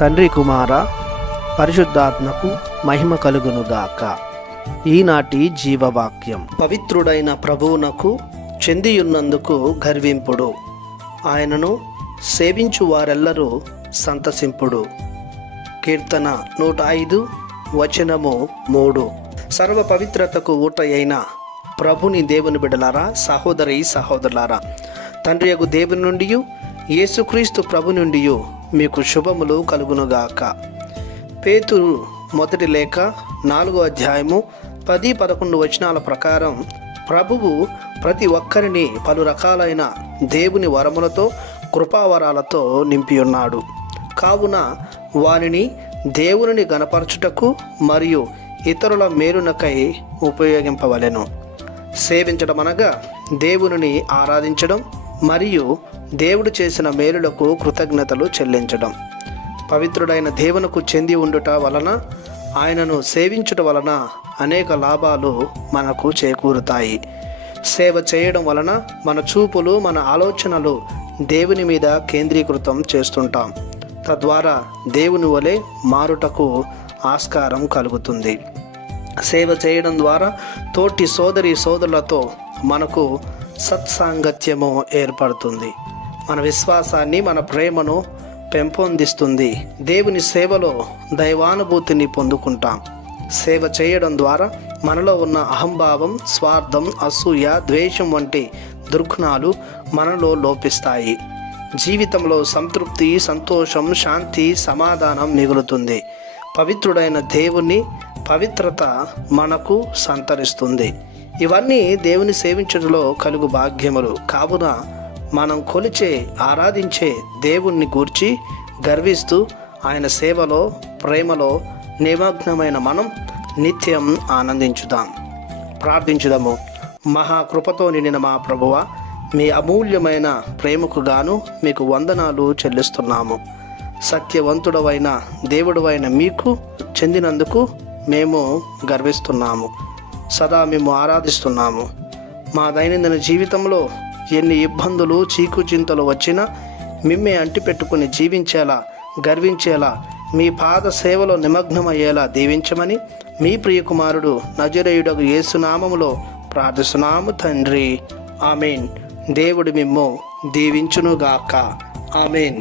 తండ్రి కుమార పరిశుద్ధాత్మకు మహిమ కలుగునుగాక. ఈనాటి జీవవాక్యం. పవిత్రుడైన ప్రభువునకు చెందియున్నందుకు గర్వింపుడు, ఆయనను సేవించు వారెల్లరూ సంతసింపుడు. కీర్తన 105 వచనము 3. సర్వ పవిత్రతకు ఊట అయిన ప్రభుని దేవుని బిడ్డలారా, సహోదరి సహోదరులారా, తండ్రియగు దేవుని నుండి యేసుక్రీస్తు ప్రభు నుండి మీకు శుభములు కలుగునుగాక. పేతురు మొదటి లేఖ 4వ అధ్యాయము 10-11 వచనాల ప్రకారం ప్రభువు ప్రతి ఒక్కరిని పలు రకాలైన దేవుని వరములతో కృపావరాలతో నింపి ఉన్నాడు. కావున వారిని దేవుని గణపరచుటకు మరియు ఇతరుల మేలునకై ఉపయోగింపవలెను. సేవించడం అనగా దేవునిని ఆరాధించడం మరియు దేవుడు చేసిన మేలులకు కృతజ్ఞతలు చెల్లించడం. పవిత్రుడైన దేవునికి చెంది ఉండుట వలన, ఆయనను సేవించుట వలన అనేక లాభాలు మనకు చేకూరుతాయి. సేవ చేయడం వలన మన చూపులు, మన ఆలోచనలు దేవుని మీద కేంద్రీకృతం చేస్తుంటాం. తద్వారా దేవుని వలె మారుటకు ఆస్కారం కలుగుతుంది. సేవ చేయడం ద్వారా తోటి సోదరులతో మనకు సత్సాంగత్యము ఏర్పడుతుంది. మన విశ్వాసాన్ని, మన ప్రేమను పెంపొందిస్తుంది. దేవుని సేవలో దైవానుభూతిని పొందుకుంటాం. సేవ చేయడం ద్వారా మనలో ఉన్న అహంభావం, స్వార్థం, అసూయ, ద్వేషం వంటి దుర్గుణాలు మనలో లోపిస్తాయి. జీవితంలో సంతృప్తి, సంతోషం, శాంతి, సమాధానం మిగులుతుంది. పవిత్రుడైన దేవుని పవిత్రత మనకు సంతరిస్తుంది. ఇవన్నీ దేవుని సేవించడంలో కలుగు భాగ్యములు. కావున మనం కొలిచే, ఆరాధించే దేవుణ్ణి గూర్చి గర్విస్తూ ఆయన సేవలో, ప్రేమలో నిమగ్నమైన మనం నిత్యం ఆనందించుదాం. ప్రార్థించుదాము. మహాకృపతో నిండిన మా ప్రభువా, మీ అమూల్యమైన ప్రేమకు గాను మీకు వందనాలు చెల్లిస్తున్నాము. సత్యవంతుడవైన దేవుడవైన మీకు చెందినందుకు మేము గర్విస్తున్నాము. సదా మేము ఆరాధిస్తున్నాము. మా దైనందిన జీవితంలో ఎన్ని ఇబ్బందులు, చీకుచింతలు వచ్చినా మిమ్మే అంటిపెట్టుకుని జీవించేలా, గర్వించేలా, మీ పాద సేవలో నిమగ్నమయ్యేలా దీవించమని మీ ప్రియకుమారుడు నజరేయుడగు యేసు నామములో ప్రార్థిస్తున్నాము తండ్రి. ఆమేన్. దేవుడు మిమ్ము దీవించునుగాక. ఆమేన్.